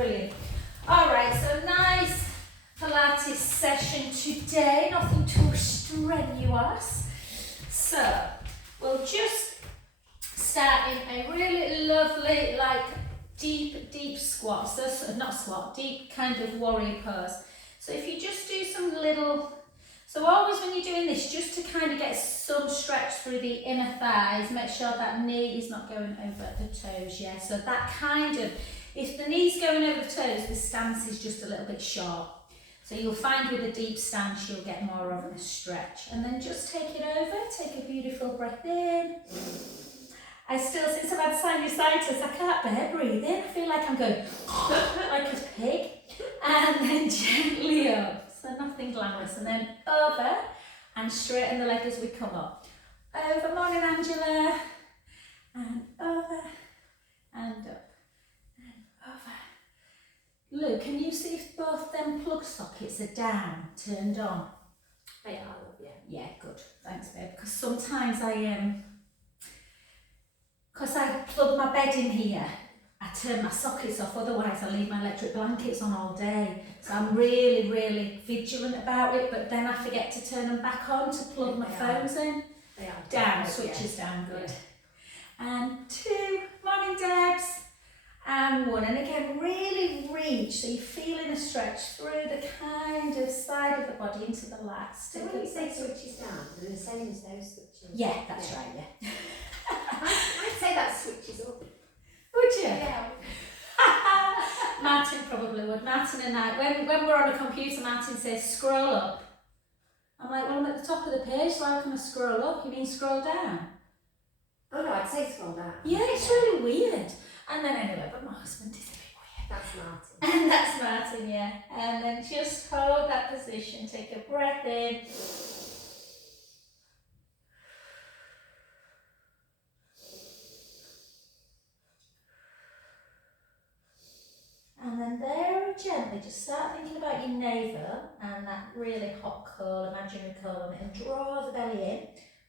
brilliant. All right, so nice Pilates session today, nothing too strenuous. So we'll just start in a really lovely, like deep squat. So not squat, deep kind of warrior pose. So if you just do some little, so always when you're doing this, just to kind of get some stretch through the inner thighs, make sure that knee is not going over the toes, yeah? So that kind of, if the knee's going over the toes, the stance is just a little bit short. So you'll find with a deep stance, you'll get more of a stretch. And then just take it over, take a beautiful breath in. I still, since I've had sinusitis, I can't bear breathing. I feel like I'm going like a pig. And then gently up. So nothing glamorous, and then over and straighten the leg as we come up. Over, morning Angela, and over and up and over. Lou, can you see if both them plug sockets are down, turned on? They are, yeah. Yeah, good, thanks babe, because sometimes because I plug my bed in here, I turn my sockets off, otherwise I leave my electric blankets on all day. So I'm really vigilant about it, but then I forget to turn them back on to plug my phones in. They are. Down, switches down, good. And 2, morning Debs. And 1, and again, really reach, so you're feeling a stretch through the kind of side of the body into the lats. So when you say switches down, they're the same as those switches? Yeah, that's right, yeah. I'd say that switches up. Would you? Yeah. Martin probably would. Martin and I, when we're on a computer, Martin says scroll up. I'm like, well, I'm at the top of the page, so how can I scroll up? You mean scroll down? Oh no, I'd say scroll down. Yeah, it's really weird. And then anyway, but my husband is a bit weird. That's Martin. And that's Martin, yeah. And then just hold that position, take a breath in. And then very gently, just start thinking about your navel and that really hot curl, imaginary curl, and draw the belly in.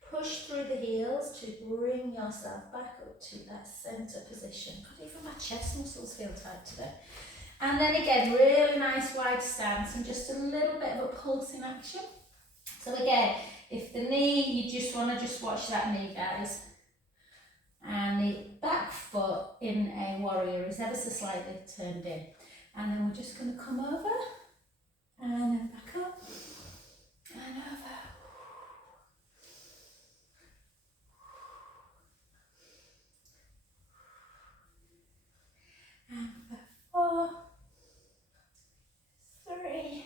Push through the heels to bring yourself back up to that centre position. God, even my chest muscles feel tight today. And then again, really nice wide stance and just a little bit of a pulsing action. So again, if the knee, you just want to just watch that knee, guys. And the back foot in a warrior is ever so slightly turned in. And then we're just going to come over and then back up and over. And for 4, 3,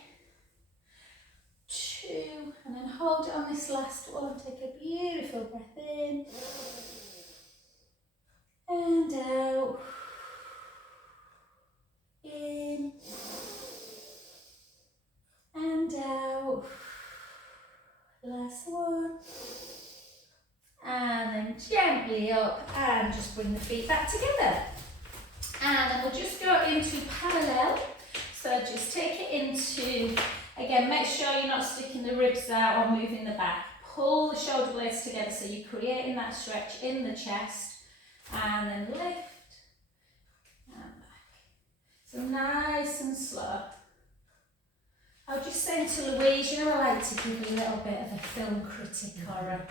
2, and then hold it on this last one. Take a beautiful breath in. And out, in, and out, last one, and then gently up, and just bring the feet back together. And then we'll just go into parallel, so just take it into, again, make sure you're not sticking the ribs out or moving the back. Pull the shoulder blades together so you're creating that stretch in the chest. And then lift and back. So nice and slow. I was just saying to Louise, you know, I like to give a little bit of a film critic or a...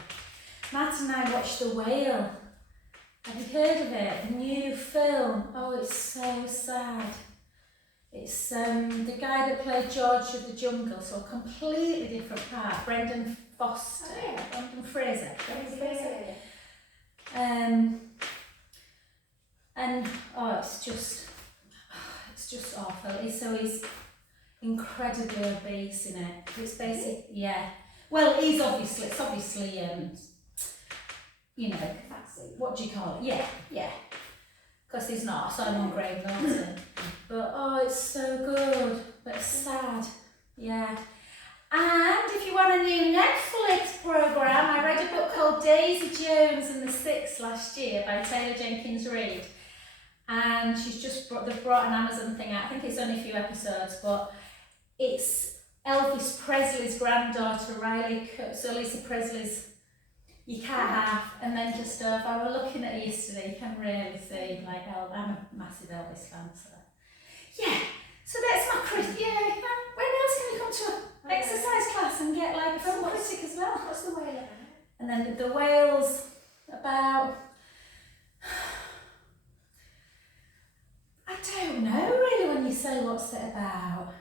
Matt and I watched The Whale. Have you heard of it? The new film. Oh, it's so sad. It's the guy that played George of the Jungle, so a completely different part. Brendan Foster. Oh, yeah. Brendan Fraser. Yeah. And oh, it's just awful. He's incredibly obese in it. It's basic, yeah. Well, it's obviously you know, what do you call it? Yeah. Because he's not Simon Graham Norton. But oh, it's so good, but it's sad. Yeah. And if you want a new Netflix programme, I read a book called Daisy Jones and the Six last year by Taylor Jenkins Reid. And they've brought an Amazon thing out. I think it's only a few episodes, but it's Elvis Presley's granddaughter, Riley. So Lisa Presley's You Can't Have, and then just I was looking at it yesterday, you can really see, like, I'm a massive Elvis fan, so. Yeah, the whales about, I don't know really when you say what's it about.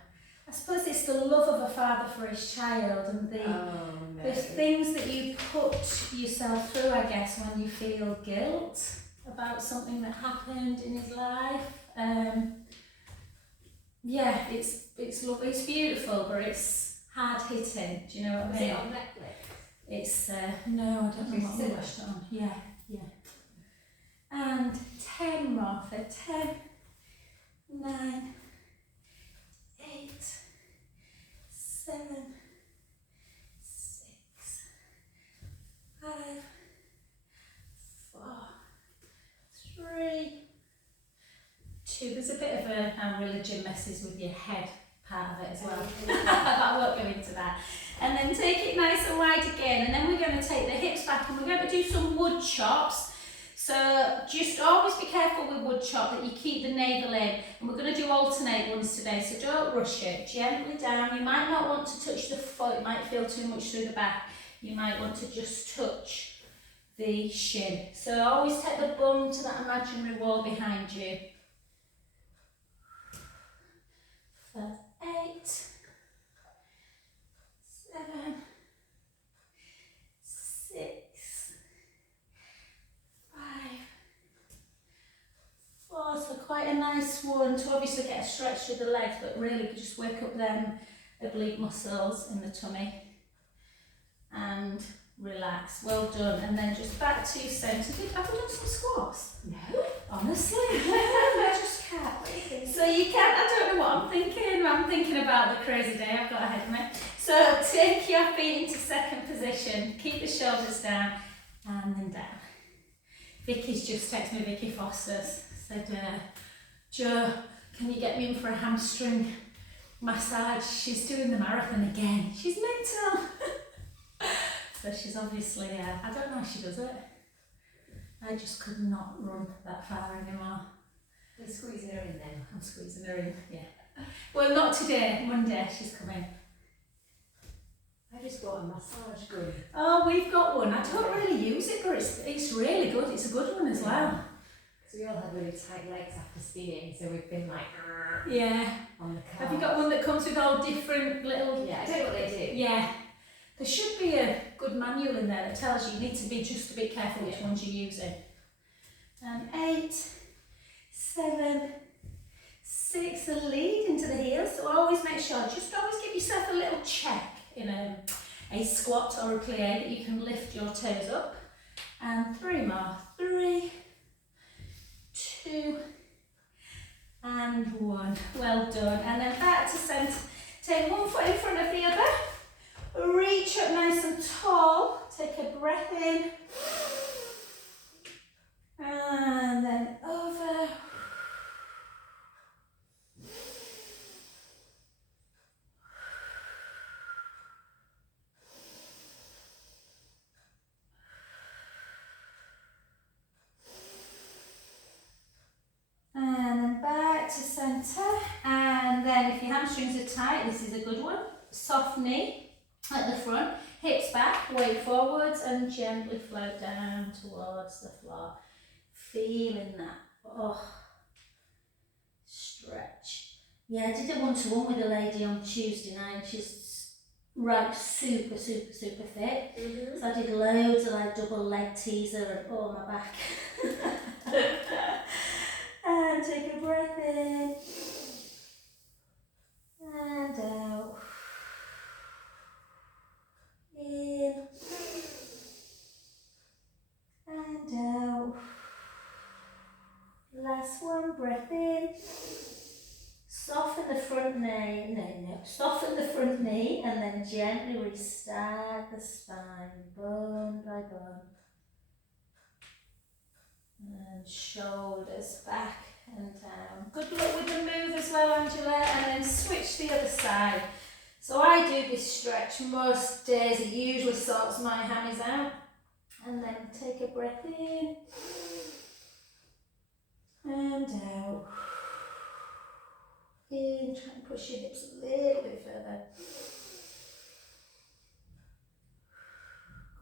I suppose it's the love of a father for his child and the things that you put yourself through, I guess, when you feel guilt about something that happened in his life. Yeah, it's lovely, it's beautiful, but it's hard hitting. Do you know what I mean? Is it on Netflix? It's no, I don't know what we watched it on. Yeah. And 10, Martha. 10, 9, 8, 7, 6, 5, 4, 3, 2. There's a bit of how religion messes with your head part of it as well. But I won't go into that. And then take it nice and wide again, and then we're going to take the hips back and we're going to do some wood chops. So just always be careful with wood chop that you keep the navel in, and we're going to do alternate ones today, so don't rush it. Gently down. You might not want to touch the foot, it might feel too much through the back. You might want to just touch the shin. So always take the bum to that imaginary wall behind you. For 8, 7, 6, 5, 4. So quite a nice one to obviously get a stretch through the legs, but really just wake up them oblique muscles in the tummy and relax. Well done. And then just back to centre. Have we done some squats? No. Honestly, I just can't. So you can't, I don't know what I'm thinking. I'm thinking about the crazy day I've got ahead of me. So take your feet into second position, keep the shoulders down and then down. Vicky's just texted me, Vicky Foster's, said, Joe, can you get me in for a hamstring massage? She's doing the marathon again. She's mental. So she's obviously, I don't know how she does it. I just could not run that far anymore. You're squeezing her in then. I'm squeezing her in, yeah. Well, not today, Monday she's coming. I just bought a massage gun. Oh, we've got one. I don't really use it, but it's really good. It's a good one as well. So we all had really tight legs after skiing, so we've been like Yeah. on the car. Have you got one that comes with all different little... Yeah, I don't know what they do. Yeah. There should be a good manual in there that tells you need to be just a bit careful which ones you're using. 8, 7, 6, and lead into the heels. So always make sure, just always give yourself a little check in a squat or a plie that you can lift your toes up. And 3 more. 3, 2, and 1. Well done. And then back to centre. Take one foot in front of the other. Reach up nice and tall. Take a breath in. And then over. And then back to centre. And then if your hamstrings are tight, this is a good one. Soft knee at the front, hips back, weight forwards, and gently float down towards the floor. Feeling that, stretch. Yeah, I did a one-to-one with a lady on Tuesday night. She's super fit. Mm-hmm. So I did loads of like double leg teaser and my back. And take a breath in and out. In and out. Last one, breath in. Soften the front knee, soften the front knee and then gently restart the spine, bone by bone. And shoulders back and down. Good luck with the move as well, Angela, and then switch the other side. So I do this stretch most days. It usually sorts my hammies out. And then take a breath in and out. In, try and push your hips a little bit further.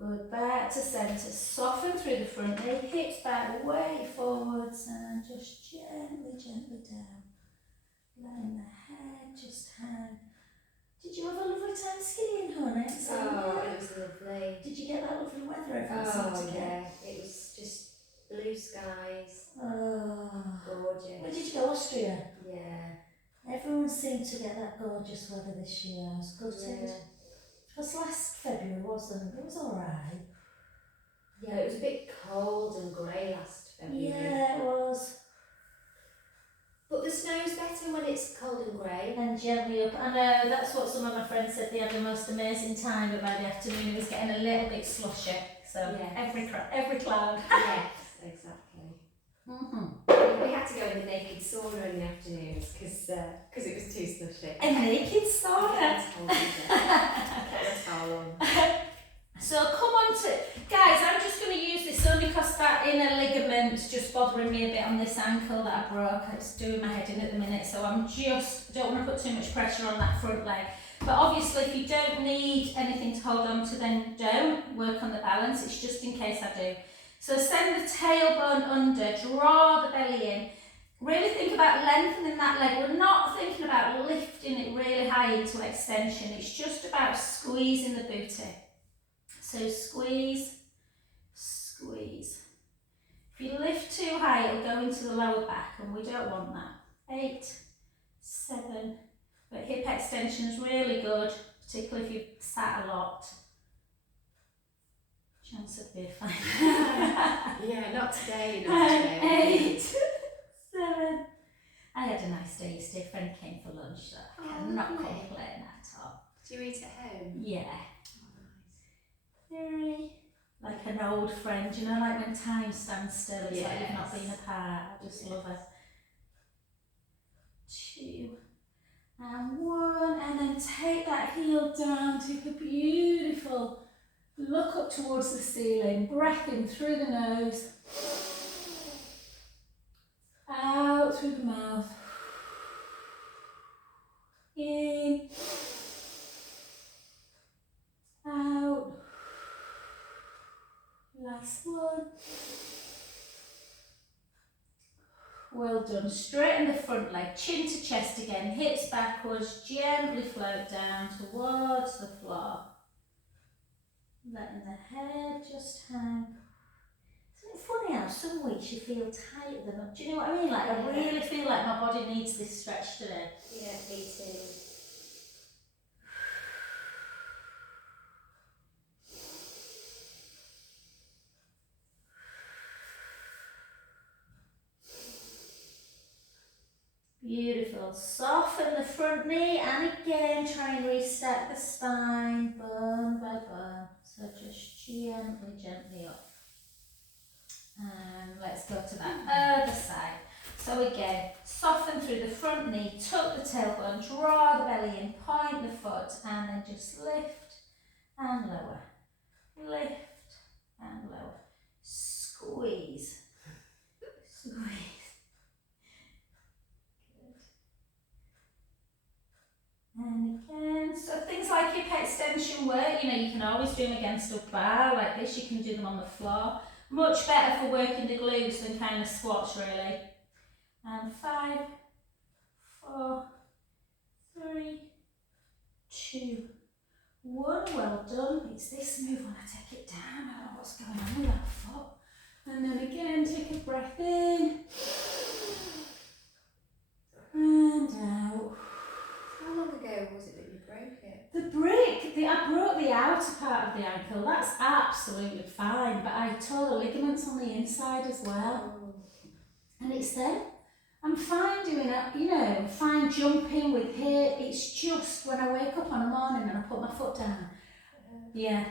Good, back to centre, soften through the front knee, hips back, way forwards and just gently, gently down. Letting the head just hang. Did you have a lovely time skiing, honey? Oh, it was lovely. Did you get that lovely weather everyone seemed to get? Yeah, it was just blue skies. Oh, Gorgeous. where did you go? Austria? Yeah. Everyone seemed to get that gorgeous weather this year. I was gutted. Yeah. Because last February wasn't, it was alright. Yeah, it was a bit cold and grey last February. Yeah, it was. But the snow's better when it's cold and grey. And gently up. I know, that's what some of my friends said. They had the most amazing time, but by the afternoon it was getting a little bit slushy. So Yes. every cloud. Yes, exactly. We had to go in the naked sauna in the afternoons because it was too slushy. A naked sauna. That's how long. So come on to, guys, I'm just going to use this only because that inner ligament's just bothering me a bit on this ankle that I broke. It's doing my head in at the minute, so I'm just, don't want to put too much pressure on that front leg. But obviously if you don't need anything to hold on to, then don't work on the balance, it's just in case I do. So send the tailbone under, draw the belly in. Really think about lengthening that leg. We're not thinking about lifting it really high into extension, it's just about squeezing the booty. So squeeze, squeeze. If you lift too high, it'll go into the lower back and we don't want that. 8, 7, but hip extension is really good, particularly if you've sat a lot. Chance of beer fine. Yeah, not today, not today. 8, 7. I had a nice day yesterday. A friend came for lunch, so I cannot complain at all. Do you eat at home? Yeah. Oh, nice. 3, like an old friend, you know, like when time stands still, it's like you've not Yes. been apart. I just love it. 2 and 1, and then take that heel down, take a beautiful look up towards the ceiling, breath in through the nose, out through the mouth, in, out, last one. Well done. Straighten the front leg, chin to chest again, hips backwards, gently float down towards the floor. Letting the head just hang. Isn't it funny how some weeks you feel tighter than others? Do you know what I mean? Like I really feel like my body needs this stretch today. Yeah, me too. Beautiful. Soften the front knee and again try and restack the spine, bone by bone. So just gently, gently up. And let's go to that other side. So again, soften through the front knee, tuck the tailbone, draw the belly in, point the foot, and then just lift and lower. Lift and lower. Squeeze. Squeeze. And again, so things like hip extension work, you know, you can always do them against a bar like this, you can do them on the floor. Much better for working the glutes than kind of squats really. And 5, 4, 3, 2, 1, well done. It's this move when I take it down, I don't know what's going on with that foot. And then again, take a breath in. And out. How long ago was it that you broke it? I broke the outer part of the ankle, that's absolutely fine, but I tore the ligaments on the inside as well. Oh. And it's then, I'm fine doing it, you know, fine jumping with hip, it's just when I wake up on a morning and I put my foot down. Yeah.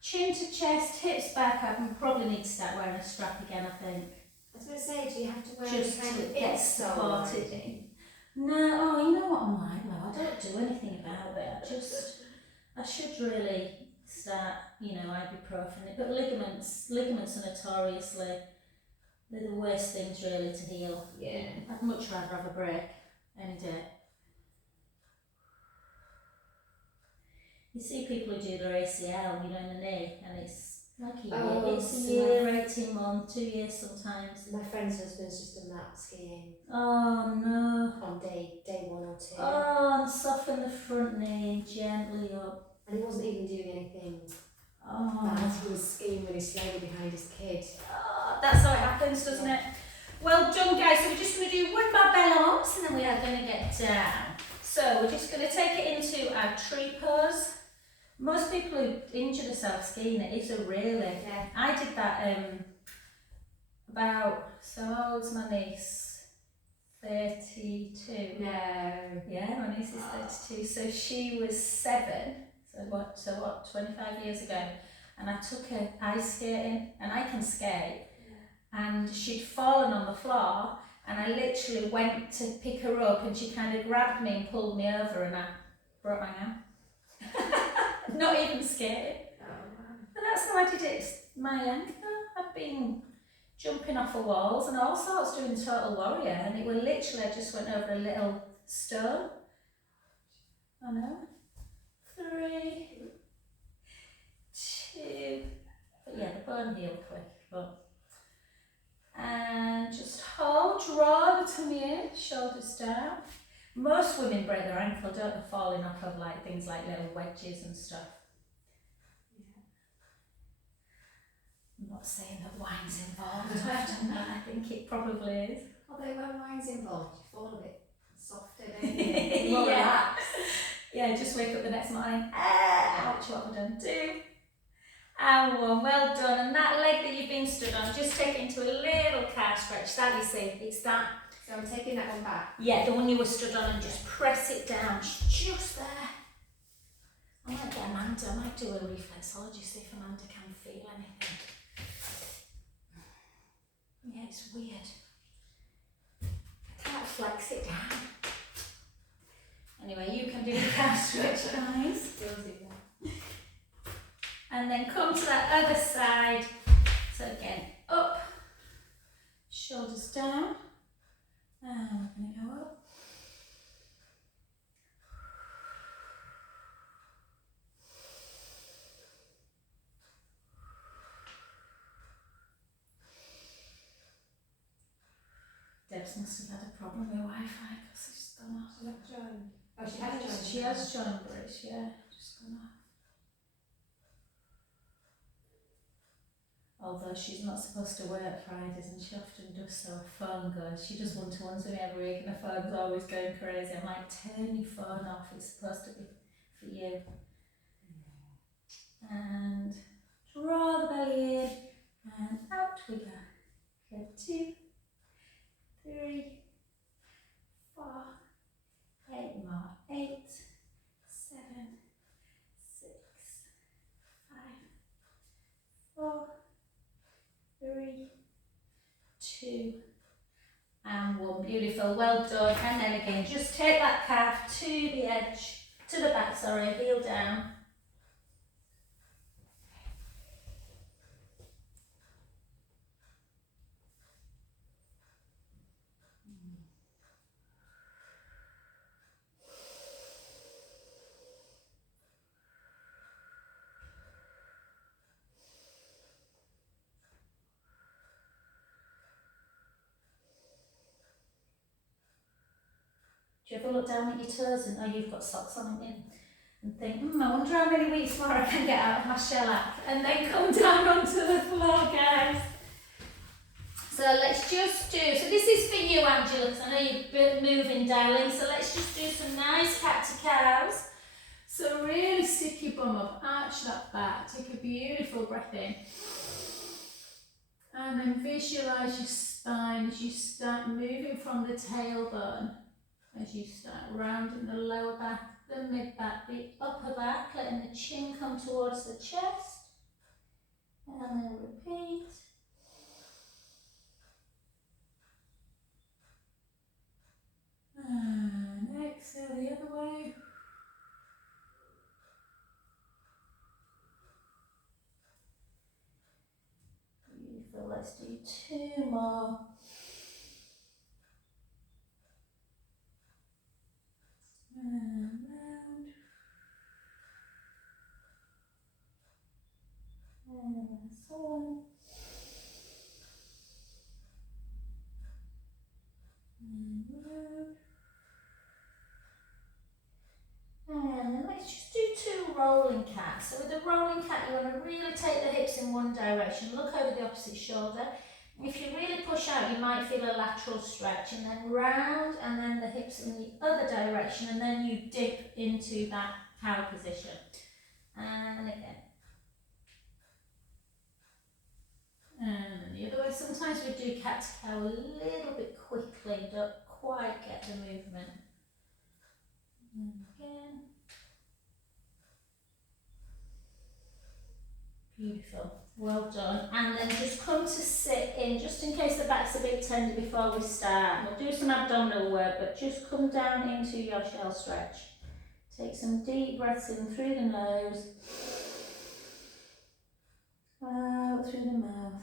Chin to chest, hips back up, and probably need to start wearing a strap again, I think. I was going to say, do you have to wear Just any kind to of get insole? supported in. No, oh, you know what I'm like now, I don't do anything about it, I should really start, you know, ibuprofen, but ligaments are notoriously, they're the worst things really to heal. Yeah. I'd much rather have a break any day. You see people who do their ACL, you know, in the knee, and it's like a year. Oh, It's a so year, 18 months, 2 years sometimes. My friend's husband's just done that skiing Oh no. on day 1 or 2. Oh, and soften the front knee gently up. And he wasn't even doing anything Oh. bad. He was skiing really slowly behind his kid. Oh, that's how it happens, doesn't it? Well done, guys. So we're just going to do one more balance, and then we are going to get down. So we're just going to take it into our tree pose. Most people who injure themselves skiing, it is a really. Yeah. I did that so how old's my niece? 32. No. Yeah, my niece is 32. So she was 7. So what, 25 years ago. And I took her ice skating, and I can skate. And she'd fallen on the floor, and I literally went to pick her up, and she kind of grabbed me and pulled me over, and I broke my arm. Not even skating. But that's how I did it. It's my ankle. I've been jumping off of walls and all sorts, doing Total Warrior, and it were literally, I just went over a little stone. I know. 3, 2, but yeah, the bone healed quick, but. And just hold, draw the tummy in, shoulders down. Most women break their ankle, don't they, falling off of like things like little wedges and stuff. Yeah. I'm not saying that wine's involved often, but I think it probably is. Although when wine's involved, you fall a bit softer, don't you? More Yeah. relaxed. Yeah, just wake up the next morning, ouch, what have I done? 2. And 1, well done. And that leg that you've been stood on, just take it into a little calf stretch. That you see, it's that. So I'm taking that one back. Yeah, the one you were stood on, and just press it down, just there. I might get Amanda, I might do a reflexology, see if Amanda can feel anything. Yeah, it's weird. I can't flex it down. Anyway, you can do the calf stretch, guys. Still do that. And then come to that other side. So again, up, shoulders down, and we're going to go up. Debs must have had a problem with Wi-Fi because it's gone off. Oh, she has joined. She has joined, but it's, yeah, just gone off. Although she's not supposed to work Fridays, and she often does, so her phone goes. She does one-to-ones with me every week, and her phone's always going crazy. I'm like, turn your phone off, it's supposed to be for you. And draw the belly in, and out we go. Good, 2, 3, 4, 8 more, 8, 7, 6, 5, 4, 3, 2, and 1. Beautiful, well done. And then again, just take that calf to the edge, to the back, sorry, heel down. Do you ever look down at your toes and, oh, you've got socks on, haven't you? And think, I wonder how many weeks more I can get out of my shellac. And then come down onto the floor, guys. So let's just do, so this is for you, Angela, because I know you're moving, darling. So let's just do some nice cat-to-cows. So really stick your bum up, arch that back, take a beautiful breath in. And then visualise your spine as you start moving from the tailbone. As you start rounding the lower back, the mid back, the upper back, letting the chin come towards the chest. And then repeat. And exhale the other way. Beautiful, let's do 2 more. And round. last one. And round. And then let's just do 2 rolling cats. So with the rolling cat, you want to really take the hips in one direction, look over the opposite shoulder. If you really push out, you might feel a lateral stretch, and then round, and then the hips in the other direction, and then you dip into that cow position. And again. And then the other way. Sometimes we do cat to cow a little bit quickly, don't quite get the movement. And again. Beautiful, well done. And then just come to sit in, just in case the back's a bit tender before we start. We'll do some abdominal work, but just come down into your shell stretch. Take some deep breaths in through the nose, out through the mouth.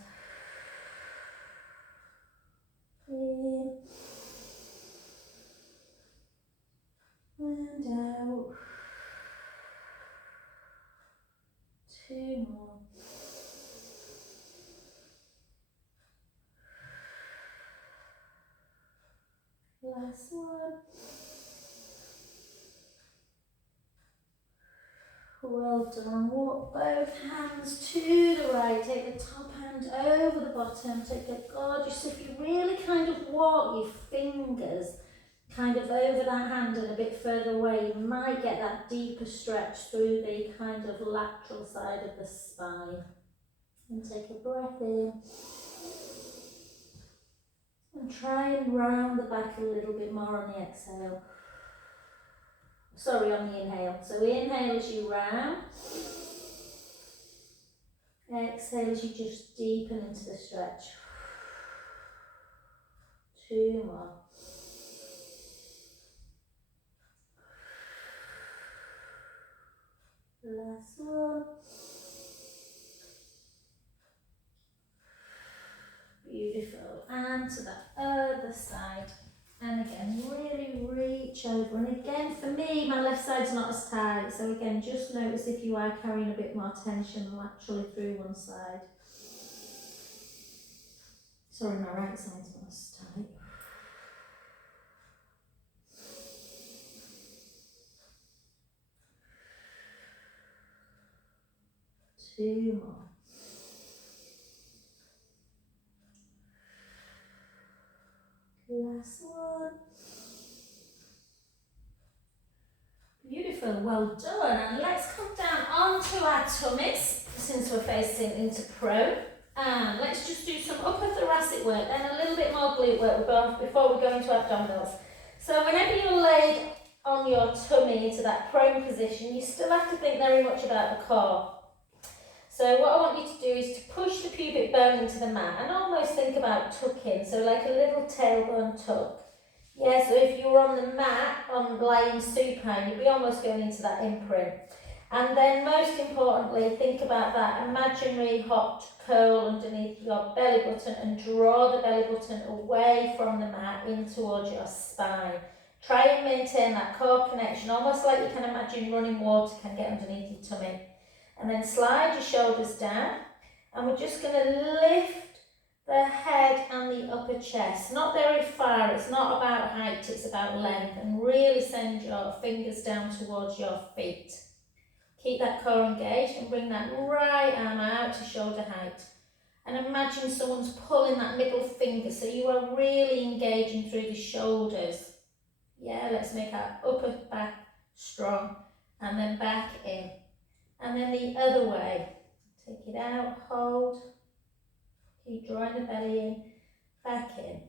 In and out. 2 more. Last one. Well done. Walk both hands to the right. Take the top hand over the bottom. Take a gorgeous, if you really kind of walk your fingers kind of over that hand and a bit further away, you might get that deeper stretch through the kind of lateral side of the spine. And take a breath in. And try and round the back a little bit more on the exhale. Sorry, on the inhale. So inhale as you round. Exhale as you just deepen into the stretch. 2 more. Last one. Beautiful. And to the other side. And again, really reach over. And again, for me, my left side's not as tight. So again, just notice if you are carrying a bit more tension laterally through one side. Sorry, my right side's not as tight. Two more. Last one. Beautiful, well done. And let's come down onto our tummies since we're facing into prone. And let's just do some upper thoracic work, then a little bit more glute work before we go into abdominals. So whenever you're laid on your tummy into that prone position, you still have to think very much about the core. So what I want you to do is to push the pubic bone into the mat and almost think about tucking, so like a little tailbone tuck. Yeah, so if you were on the mat, on lying supine, you'd be almost going into that imprint. And then most importantly, think about that imaginary hot curl underneath your belly button and draw the belly button away from the mat in towards your spine. Try and maintain that core connection, almost like you can imagine running water can get underneath your tummy. And then slide your shoulders down, and we're just going to lift the head and the upper chest. Not very far, it's not about height, it's about length. And really send your fingers down towards your feet. Keep that core engaged and bring that right arm out to shoulder height. And imagine someone's pulling that middle finger, so you are really engaging through the shoulders. Yeah, let's make our upper back strong. And then back in. And then the other way. Take it out, hold. Keep drawing the belly in, back in.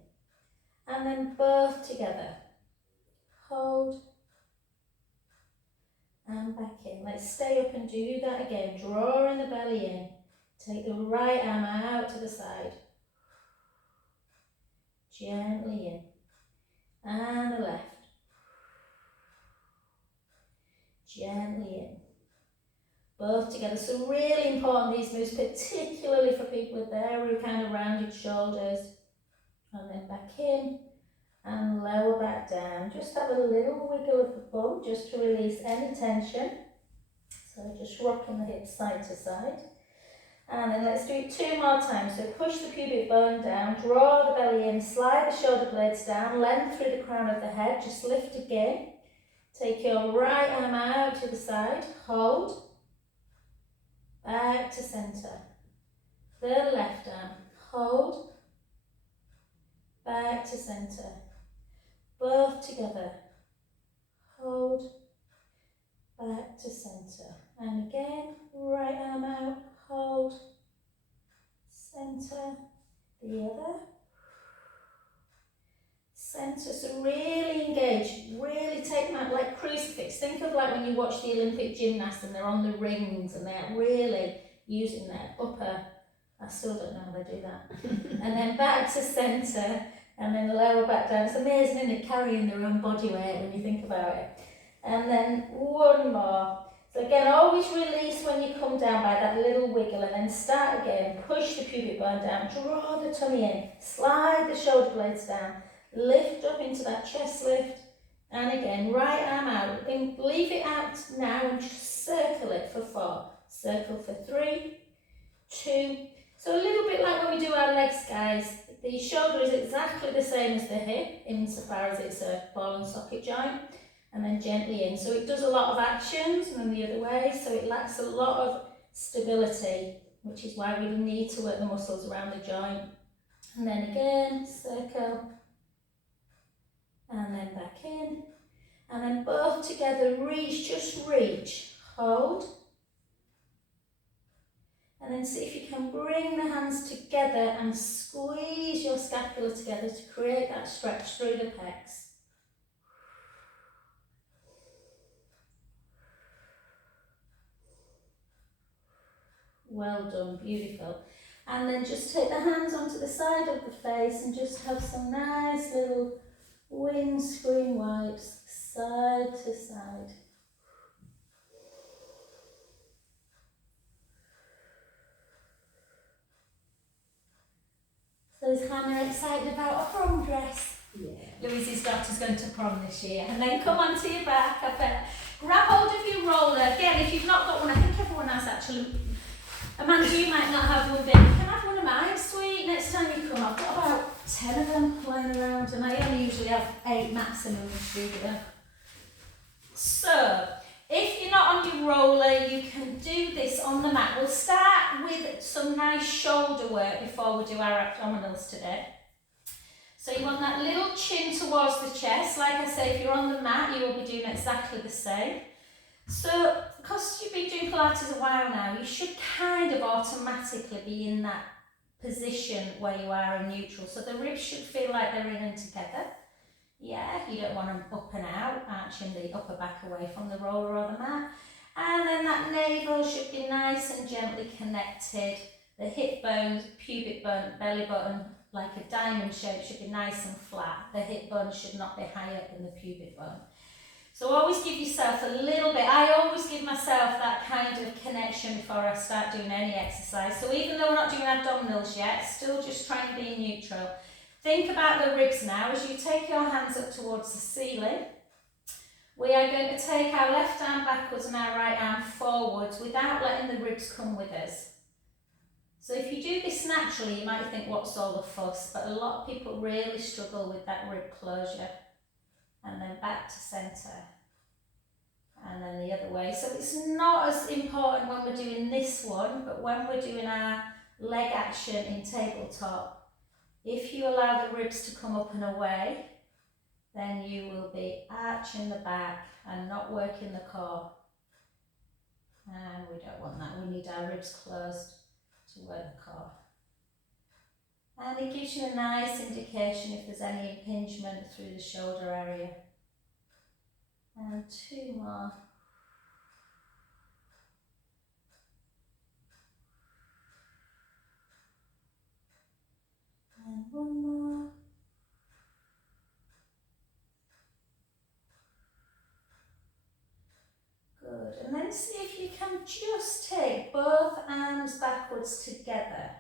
And then both together. Hold. And back in. Let's stay up and do that again. Drawing the belly in. Take the right arm out to the side. Gently in. And the left. Gently in. Both together. So really important, these moves, particularly for people with very kind of rounded shoulders. And then back in and lower back down. Just have a little wiggle of the bum just to release any tension. So just rocking the hips side to side. And then let's do it 2 more times. So push the pubic bone down, draw the belly in, slide the shoulder blades down, length through the crown of the head, just lift again. Take your right arm out to the side, hold, back to centre. The left arm, hold, back to centre. Both together, hold, back to centre. And again, right arm out, hold, centre, the other, centre. So really engage, really take them out like crucifix. Think of like when you watch the Olympic gymnasts and they're on the rings and they're really using their upper, I still don't know how they do that. And then back to centre and then lower back down. It's amazing, isn't it, carrying their own body weight when you think about it. And then one more. So again, always release when you come down by that little wiggle and then start again. Push the pubic bone down, draw the tummy in, slide the shoulder blades down, lift up into that chest lift. And again, right arm out. Leave it out now and just circle it for 4. Circle for 3, 2. So a little bit like when we do our legs, guys. The shoulder is exactly the same as the hip insofar as it's a ball and socket joint. And then gently in. So it does a lot of actions and then the other way, so it lacks a lot of stability, which is why we need to work the muscles around the joint. And then again, circle, and then back in, and then both together, reach, just reach, hold, and then see if you can bring the hands together and squeeze your scapula together to create that stretch through the pecs. Well done, beautiful. And then just take the hands onto the side of the face and just have some nice little windscreen wipes, side to side. So is Hannah excited about a prom dress? Yeah. Louise's daughter's going to prom this year. And then come onto your back, I bet. Grab hold of your roller. Again, if you've not got one, I think everyone has actually. Amanda, you might not have one, but you can have one of mine, sweet. Next time you come, I've got about 10 of them lying around, and I only usually have 8 maximum in the studio. So, if you're not on your roller, you can do this on the mat. We'll start with some nice shoulder work before we do our abdominals today. So you want that little chin towards the chest. Like I say, if you're on the mat, you will be doing exactly the same. So, because you've been doing Pilates a while now, you should kind of automatically be in that position where you are in neutral. So the ribs should feel like they're in and together. Yeah, you don't want them up and out, arching the upper back away from the roller or the mat. And then that navel should be nice and gently connected. The hip bones, pubic bone, belly button, like a diamond shape, should be nice and flat. The hip bone should not be higher than the pubic bone. So always give yourself a little bit. I always give myself that kind of connection before I start doing any exercise. So even though we're not doing abdominals yet, still just try and be neutral. Think about the ribs now as you take your hands up towards the ceiling. We are going to take our left arm backwards and our right arm forwards without letting the ribs come with us. So if you do this naturally, you might think, what's all the fuss? But a lot of people really struggle with that rib closure. And then back to centre. And then the other way. So it's not as important when we're doing this one, but when we're doing our leg action in tabletop, if you allow the ribs to come up and away, then you will be arching the back and not working the core. And we don't want that. We need our ribs closed to work the core. And it gives you a nice indication if there's any impingement through the shoulder area. And 2 more. And 1 more. Good. And then see if you can just take both arms backwards together.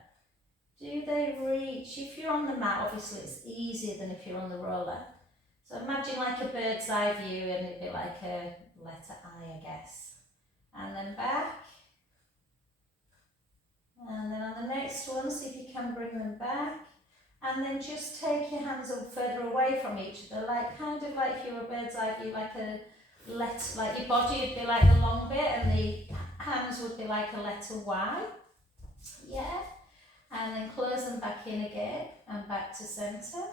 Do they reach? If you're on the mat, obviously it's easier than if you're on the roller. So imagine like a bird's eye view and it'd be like a letter I guess. And then back. And then on the next one, see if you can bring them back. And then just take your hands up further away from each other, like kind of like if you were a bird's eye view, like your body would be like the long bit and the hands would be like a letter Y. Yeah. And then close them back in again and back to centre.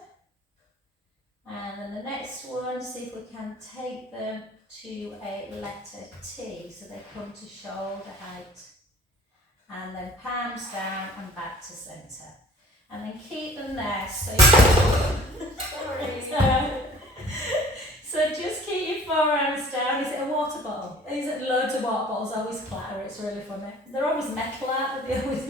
And then the next one, see if we can take them to a letter T, so they come to shoulder height. And then palms down and back to centre. And then keep them there, so so just keep your forearms down. Is it a water bottle? Is it loads of water bottles always clatter? It's really funny. They're always metal, aren't they? They always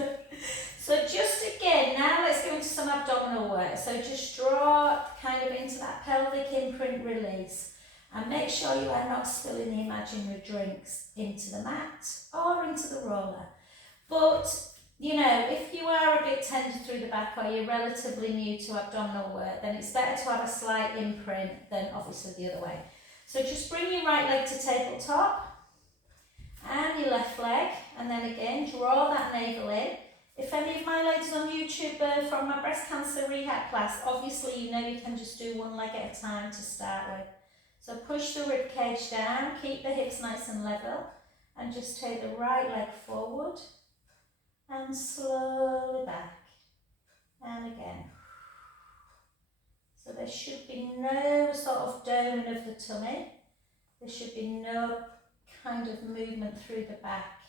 So just again, now let's go into some abdominal work. So just draw kind of into that pelvic imprint release. And make sure you are not spilling the imaginary drinks into the mat or into the roller. But you know, if you are a bit tender through the back or you're relatively new to abdominal work, then it's better to have a slight imprint than obviously the other way. So just bring your right leg to tabletop and your left leg, and then again draw that navel in. If any of my ladies on YouTube are from my breast cancer rehab class, obviously you know you can just do one leg at a time to start with. So push the rib cage down, keep the hips nice and level, and just take the right leg forward. And slowly back, and again. So there should be no sort of doming of the tummy. There should be no kind of movement through the back.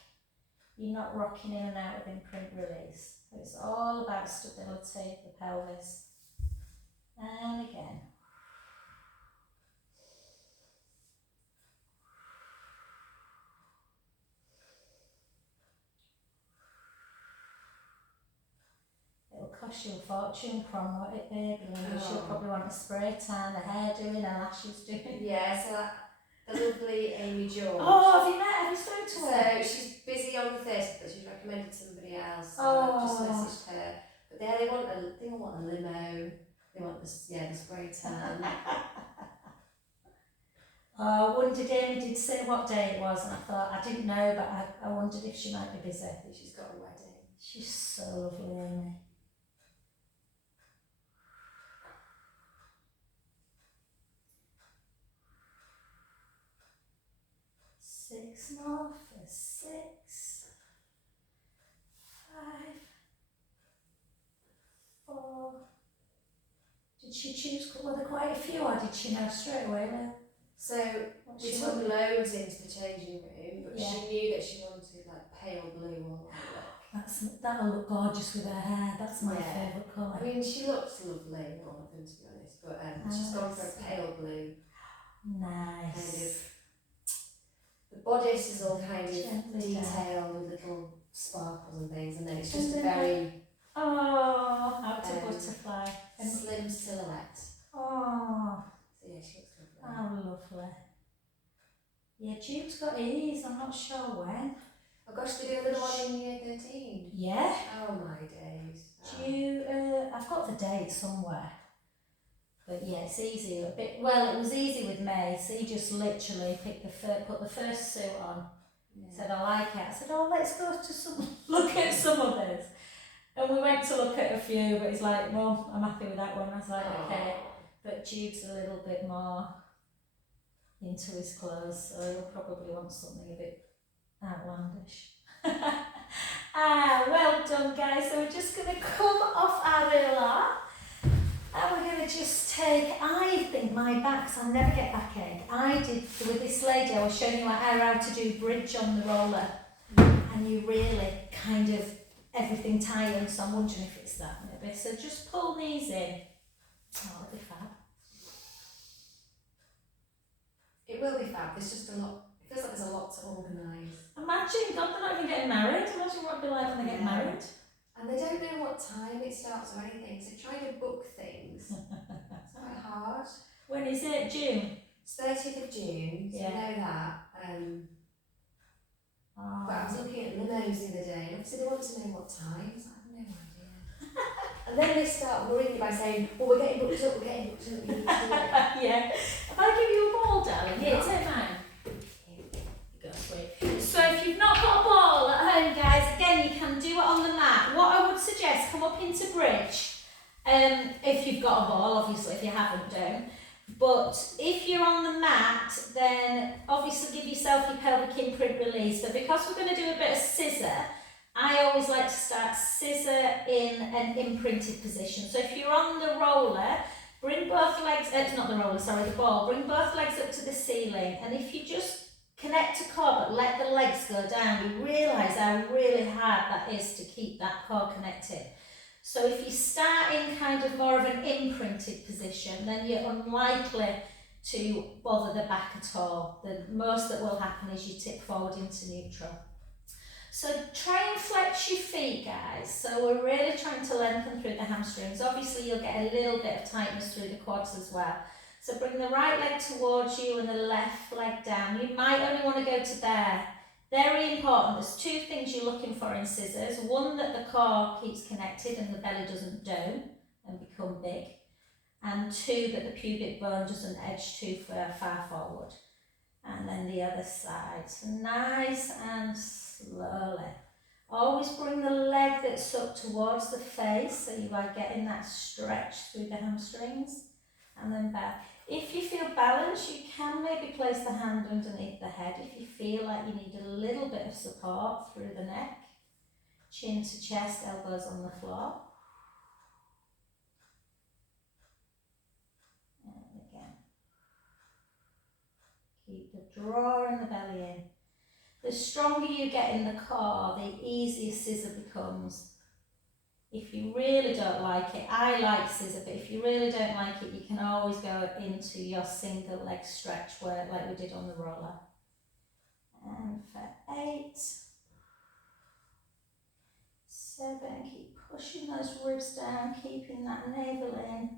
You're not rocking in and out with imprint release. It's all about stability of the pelvis. And again. It'll cost you a fortune from what it did, and she'll probably want a spray tan, a hair doing, her lashes doing. Yeah, so the lovely Amy George. Oh, have you met her? Have you spoken to her? So she's busy on the 30th, but she's recommended somebody else. So Oh. I've just messaged her. But they want a limo. They want the spray tan. Oh, I wondered, Amy did say what day it was, and I thought, I didn't know, but I wondered if she might be busy. I think she's got a wedding. She's so lovely, Amy. Six more for 6, 5, 4. Did she choose, were there quite a few, or did she know straight away then? So we took loads into the changing room, but she knew that she wanted like pale blue or lilac. That'll look gorgeous with her hair. That's my favourite colour. I mean, she looks lovely, all of them to be honest, but she's gone for a pale blue. Nice. Kind of. The bodice is all kind of detailed with little sparkles and things, and then it's just a very out to butterfly. Slim silhouette. Oh. So yeah, she looks lovely. Oh, lovely. Yeah, Jude's got ease. I'm not sure when. Oh gosh, they're doing another one in year 13. Yeah. Oh my days. Jude, I've got the date somewhere. But yeah, it's easy. It was easy with May. So he just literally put the first suit on. Yeah. Said, I like it. I said, oh, let's go to look at some of this. And we went to look at a few, but he's like, well, I'm happy with that one. I was like, okay. But Jude's a little bit more into his clothes, so he'll probably want something a bit outlandish. Well done, guys. So we're just going to come off our roller. And we're going to just take, I think my back, so I'll never get backache. I did, with this lady, I was showing you how to do bridge on the roller. And you really kind of, everything tight, so I'm wondering if it's that maybe. So just pull these in. Oh, it'll be fab. It will be fab, there's just a lot, it feels like there's a lot to organise. Imagine, God, they're not even getting married. Imagine what it'd be like when they get married. And they don't know what time it starts or anything, so trying to book things, it's quite hard. When is it? June? It's 30th of June, so you know that. But I was looking at limos the other day, and obviously they want to know what time, so I have no idea. And then they start worrying you by saying, well, we're getting booked up, you need to do it. Yeah. If I give you a ball, darling, here, take mine. Go, sweet. So if you've not got a ball at home, guys, again, you can do it on the mat. into bridge. If you've got a ball, obviously, if you haven't, don't. But if you're on the mat, then obviously give yourself your pelvic imprint release. But because we're going to do a bit of scissor, I always like to start scissor in an imprinted position. So if you're on the roller, bring both legs, not the roller, sorry, the ball, bring both legs up to the ceiling. And if you just connect to core but let the legs go down, you realise how really hard that is to keep that core connected. So if you start in kind of more of an imprinted position, then you're unlikely to bother the back at all. The most that will happen is you tip forward into neutral. So try and flex your feet, guys. So we're really trying to lengthen through the hamstrings. Obviously you'll get a little bit of tightness through the quads as well. So bring the right leg towards you and the left leg down. You might only want to go to there. Very important, there's two things you're looking for in scissors. One, that the core keeps connected and the belly doesn't dome and become big. And two, that the pubic bone doesn't edge too far forward. And then the other side. So nice and slowly. Always bring the leg that's up towards the face, so you are getting that stretch through the hamstrings. And then back. If you feel balanced, you can maybe place the hand underneath the head if you feel like you need a little bit of support through the neck. Chin to chest, elbows on the floor. And again. Keep the draw and the belly in. The stronger you get in the core, the easier scissor becomes. If you really don't like it, I like scissor, but if you really don't like it, you can always go into your single leg stretch work like we did on the roller. And for 8, 7, keep pushing those ribs down, keeping that navel in.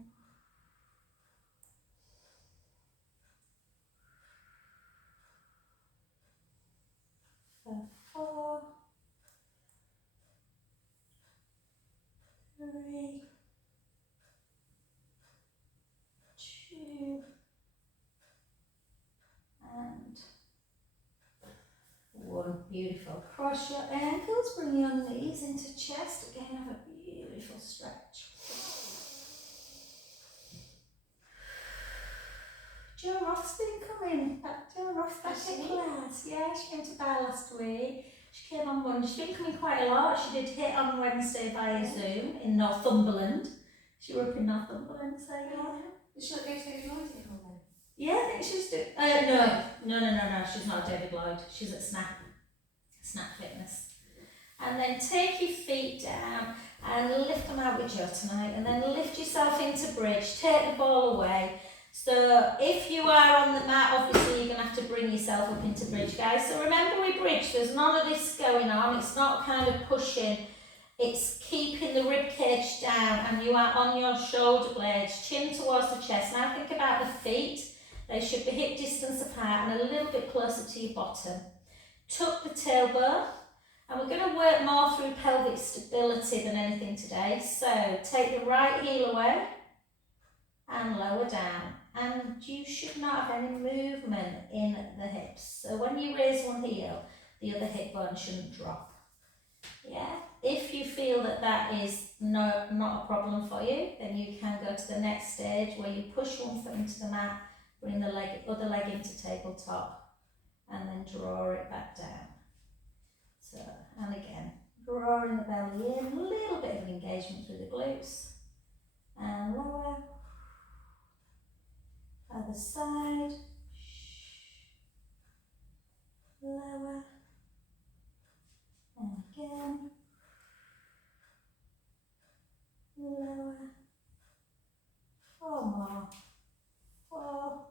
For 4, 3, 2, and 1. Beautiful. Cross your ankles, bring your knees into chest. Again, have a beautiful stretch. Jo Roth's been coming. Jo Roth back in class. Yeah, she came to Bar last week. She came on Monday. She's been coming quite a lot. She did HIIT on Wednesday via Zoom in Northumberland. She grew up in Northumberland, so yeah. Did she not go to David Lloyd's at all then? Yeah, I think she's doing. No. She's not David Lloyd. She's at Snap Fitness. And then take your feet down and lift them out with Jo tonight. And then lift yourself into bridge. Take the ball away. So if you are on the mat, obviously you're going to have to bring yourself up into bridge, guys. So remember with bridge, there's none of this going on. It's not kind of pushing. It's keeping the rib cage down and you are on your shoulder blades, chin towards the chest. Now think about the feet. They should be hip distance apart and a little bit closer to your bottom. Tuck the tailbone. And we're going to work more through pelvic stability than anything today. So take the right heel away and lower down. And you should not have any movement in the hips. So when you raise one heel, the other hip bone shouldn't drop. Yeah. If you feel that that is not a problem for you, then you can go to the next stage where you push one foot into the mat, bring the other leg into tabletop, and then draw it back down. So, and again, drawing the belly in, a little bit of engagement through the glutes, and lower. Other side, lower, and again, lower, 4 more, 4,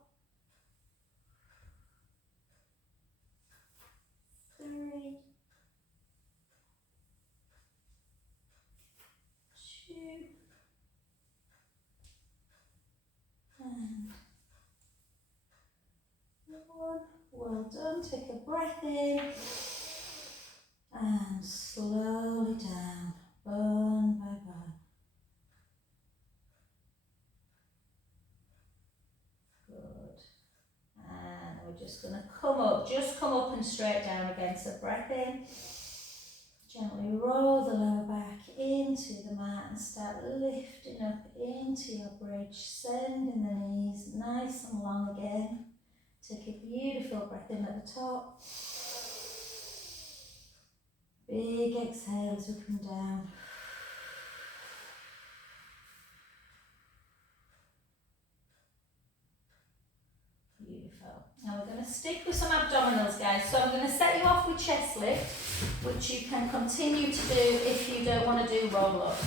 3, 2, and 1. Well done. Take a breath in and slowly down, bone by bone. Good. And we're just going to come up and straight down again. So breath in, Gently roll the lower back into the mat and start lifting up into your bridge, sending the knees nice and long again. Take a beautiful breath in at the top. Big exhale as we come down. Beautiful. Now we're going to stick with some abdominals, guys. So I'm going to set you off with chest lift, which you can continue to do if you don't want to do roll up.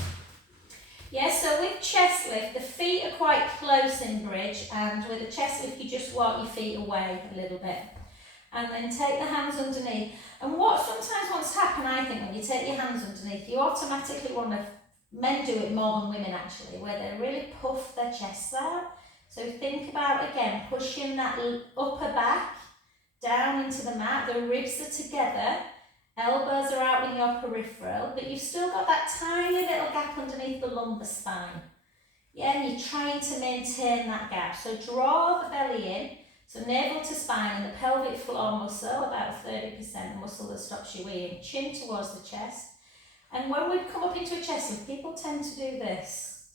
Yeah, so with chest lift, the feet are quite close in bridge, and with a chest lift you just walk your feet away a little bit. And then take the hands underneath. And what sometimes wants to happen, I think, when you take your hands underneath, you automatically want to, men do it more than women actually, where they really puff their chests out. So think about, again, pushing that upper back down into the mat. The ribs are together, elbows are out in your peripheral, but you've still got that tiny little gap underneath the lumbar spine. Yeah, and you're trying to maintain that gap. So draw the belly in, so navel to spine, and the pelvic floor muscle, about 30%, the muscle that stops you weeing, chin towards the chest. And when we come up into a chest lift, people tend to do this,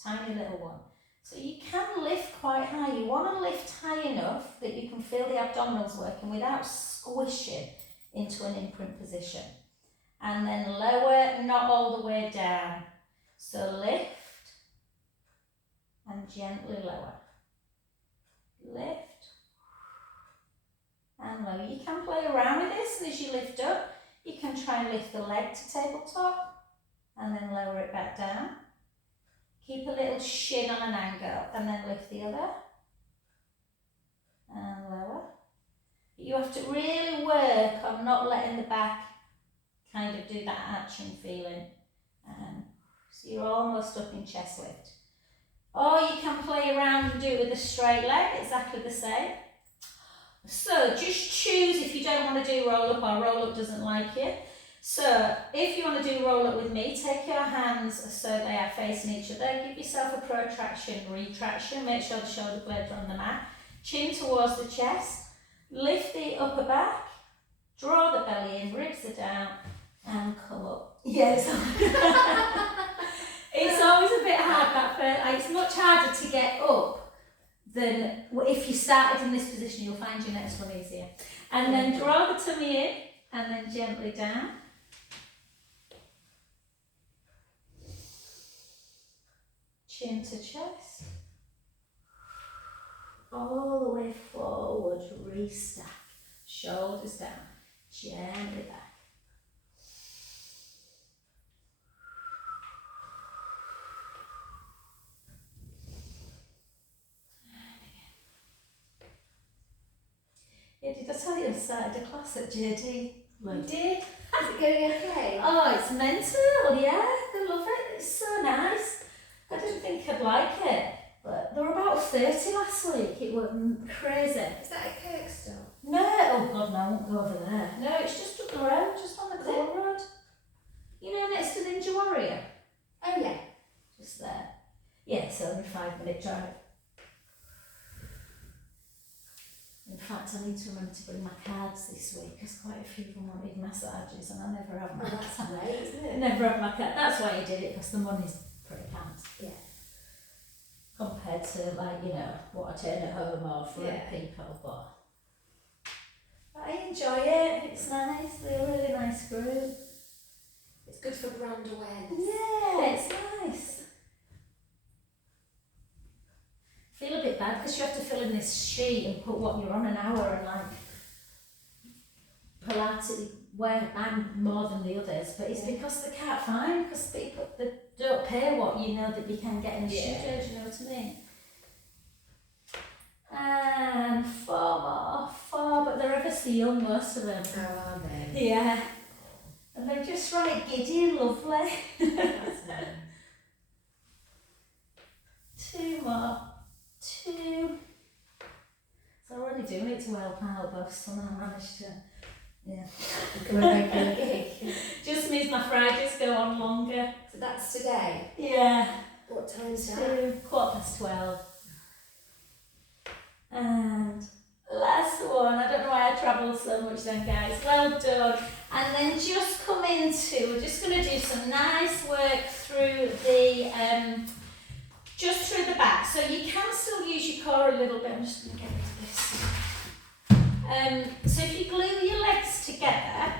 tiny little one. So you can lift quite high. You want to lift high enough that you can feel the abdominals working without squishing into an imprint position. And then lower, not all the way down. So lift and gently lower. Lift and lower. You can play around with this, and as you lift up, you can try and lift the leg to tabletop and then lower it back down. Keep a little shin on an angle and then lift the other and lower. You have to really work on not letting the back kind of do that arching feeling. So you're almost up in chest lift. Or you can play around and do it with a straight leg, exactly the same. So just choose if you don't want to do roll up or roll up doesn't like you. So if you want to do roll up with me, take your hands so they are facing each other. Give yourself a protraction, retraction. Make sure the shoulder blades are on the mat. Chin towards the chest. Lift the upper back. Draw the belly in, ribs are down, and come up. Yes. It's always a bit hard that first. It's much harder to get up than if you started in this position. You'll find your next one easier. And then draw the tummy in, and then gently down. Chin to chest. All the way forward, restack. Shoulders down, gently back. Yeah, did I tell you I started a class at JD? You did? Is it going okay? Oh, it's mental, yeah. They love it. It's so nice. I didn't think I'd like it, but there were about 30 last week. It was crazy. Is that at Kirkstall? No, oh God, no, I won't go over there. No, it's just up the road, just on the Court Road. You know, next to Ninja Warrior? Oh yeah. Just there. Yeah, it's only a 5-minute drive. In fact, I need to remember to bring my cards this week because quite a few of them wanted massages and I never have my That's great, isn't it? Never have my card. That's why I did it, because the money's pretty pants. Yeah. Compared to, like, you know, what I turn at home or for Yeah. people, but I enjoy it. It's nice. They're a really nice group. It's good for brand awareness. Yeah, it's nice. Feel a bit bad because you have to fill in this sheet and put what you're on an hour, and like Pilates, where I'm more than the others, but it's because they can't find, because people that don't pay what you know that you can get in the studio, do you know what I mean? And 4 more, but they're ever so young, most of them. How are they? Yeah. And they're just right giddy and lovely. That's nice. 2 more. 2. So I'm already doing it to help out, but somehow I managed to, yeah. Come on, regular gig. Just means my Fridays go on longer. So that's today. Yeah. What time's that? 2, 12:15. And Last one. I don't know why I travelled so much then, guys. Well done. And then just come into, we're just going to do some nice work through the, just through the back. So you can still use your core a little bit. I'm just going to get rid of this. So if you glue your legs together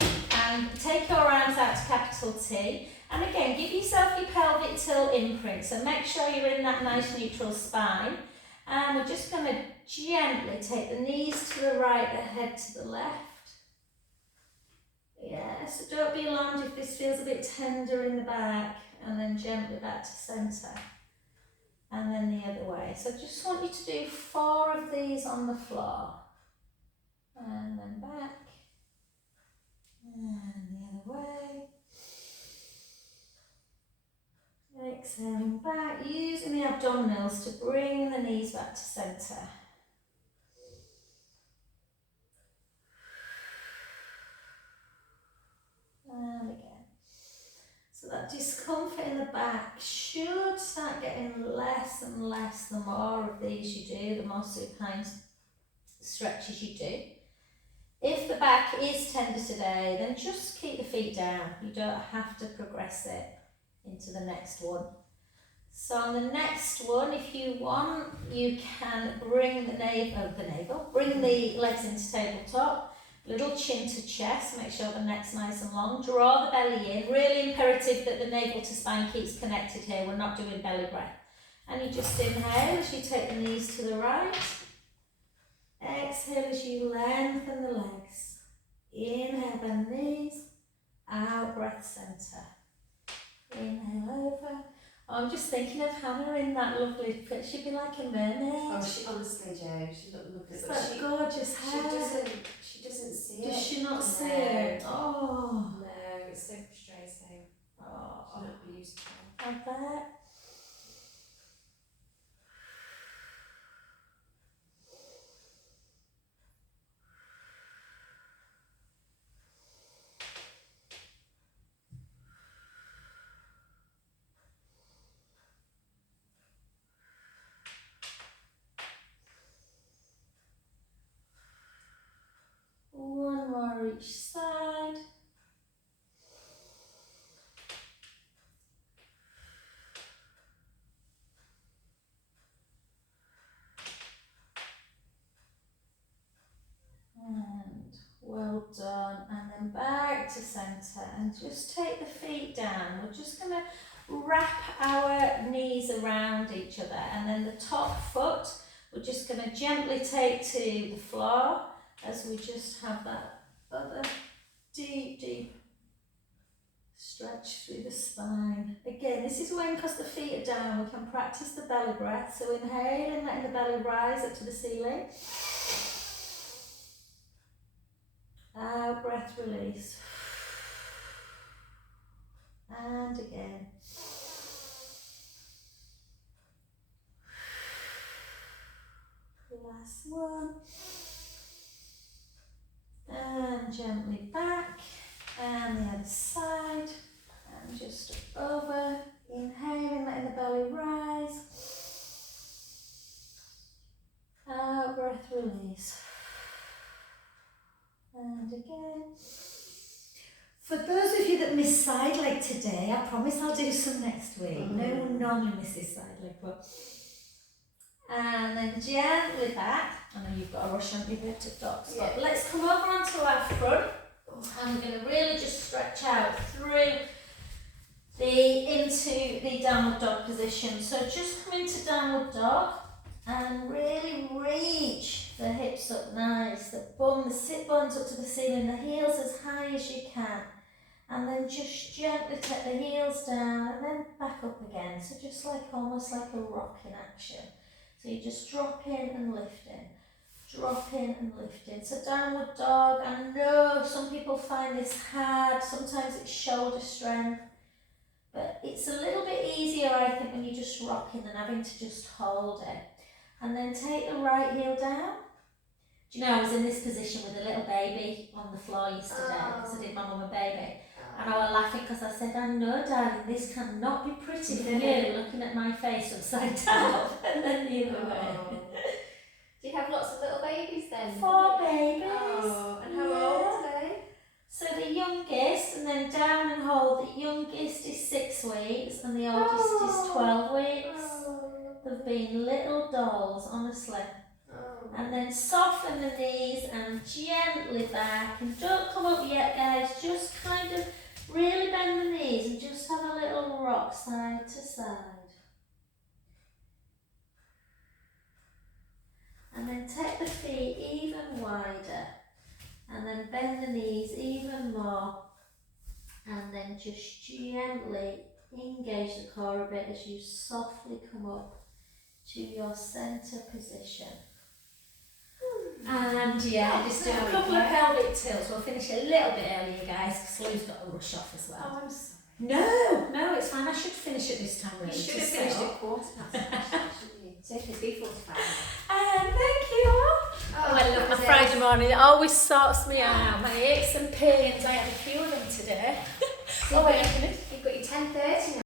and take your arms out to capital T, and again, give yourself your pelvic tilt imprint. So make sure you're in that nice neutral spine. And we're just going to gently take the knees to the right, the head to the left. Yeah, so don't be alarmed if this feels a bit tender in the back, and then gently back to centre. And then the other way. So just want you to do 4 of these on the floor. And then back. And the other way. Exhaling back, using the abdominals to bring the knees back to centre. And again. So that discomfort in the back should start getting less and less the more of these you do, the more supine stretches you do. If the back is tender today, then just keep the feet down. You don't have to progress it into the next one. So on the next one, if you want, you can bring bring the legs into tabletop, little chin to chest, make sure the neck's nice and long, draw the belly in, really imperative that the navel to spine keeps connected here, we're not doing belly breath. And you just inhale as you take the knees to the right, exhale as you lengthen the legs, inhale bend the knees, out breath centre, inhale over. I'm just thinking of Hannah in that lovely picture. She'd be like a mermaid. Oh, she honestly, Jo, she looked lovely. It's that gorgeous hair. She doesn't see it. Does she not see No. it? Oh. No, it's so frustrating. Oh. She's not beautiful. I bet. One more each side. And well done. And then back to centre. And just take the feet down. We're just going to wrap our knees around each other. And then the top foot, we're just going to gently take to the floor as we just have that other deep, deep stretch through the spine. Again, this is when, because the feet are down, we can practice the belly breath. So inhaling, letting the belly rise up to the ceiling. Out breath, release. And again. Last one. And gently back. And the other side. And just over. Inhaling, letting the belly rise. Out breath, release. And again. For those of you that miss side leg today, I promise I'll do some next week. No one normally misses side leg, but. And then gently back. I know you've got a rush on your bit of dogs, but let's come over onto our front. And we're going to really just stretch out through into the downward dog position. So just come into downward dog and really reach the hips up nice, the bum, the sit bones up to the ceiling, the heels as high as you can. And then just gently take the heels down and then back up again. So just like almost like a rock in action. So you just drop in and lift in. Drop in and lift in. So downward dog, I know some people find this hard, sometimes it's shoulder strength, but it's a little bit easier I think when you just rock in than having to just hold it. And then take the right heel down. Do you know, I was in this position with a little baby on the floor yesterday because I did my mum a baby. And I was laughing because I said, I know, darling, this cannot be pretty for you, looking at my face upside down and then the other way. Do you have lots of little babies then? 4 babies. Oh, and how Yeah. old are they? So the youngest, and then down and hold, the youngest is 6 weeks and the oldest is 12 weeks. Oh, They've been little dolls, honestly. oh. And then soften the knees and gently back. And don't come up yet, guys. Just kind of really bend the knees and just have a little rock side to side. And then take the feet even wider. And then bend the knees even more. And then just gently engage the core a bit as you softly come up to your centre position. And yeah, just do a couple of pelvic tilts. We'll finish a little bit earlier, guys, because Lou's got to rush off as well. Oh, I'm sorry. No, it's fine. I should finish at this time. Really, You should to have set finished up. at quarter past, shouldn't you? Take it before 5. Thank you. Oh, I love my Friday morning. It always sorts me out. My aches and pains. I had a few of them today. Oh, wait, I'm